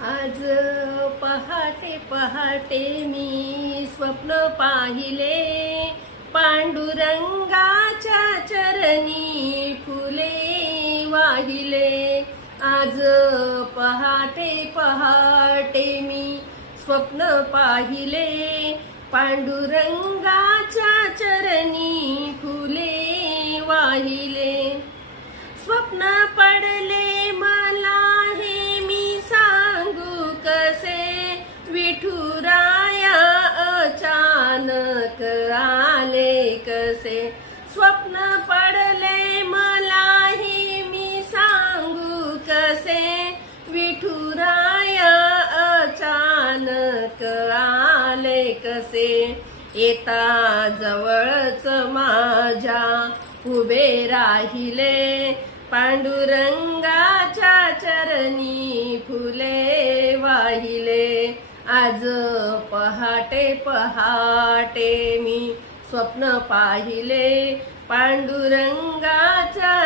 आज पहाटे पहाटे मी स्वप्न पाहिले, पांडुरंगाच्या चरणी फुले वाहिले। आज पहाटे पहाटे मी स्वप्न पाहिले, पांडुरंगाच्या चरणी फुले वाहिले। स्वप्न पडले मला हे मी सांगू कसे, विठुराया अचानक आले कसे। स्वप्न पडले मला हे मी सांगू कसे, विठुराया अचानक आले कसे। येता जवळच माझ्या उभे राहिले, पांडुरंगाच्या चरणी फुले वाहिले। आज पहाटे पहाटे मी स्वप्न पाहिले, पांडुरंगाच्या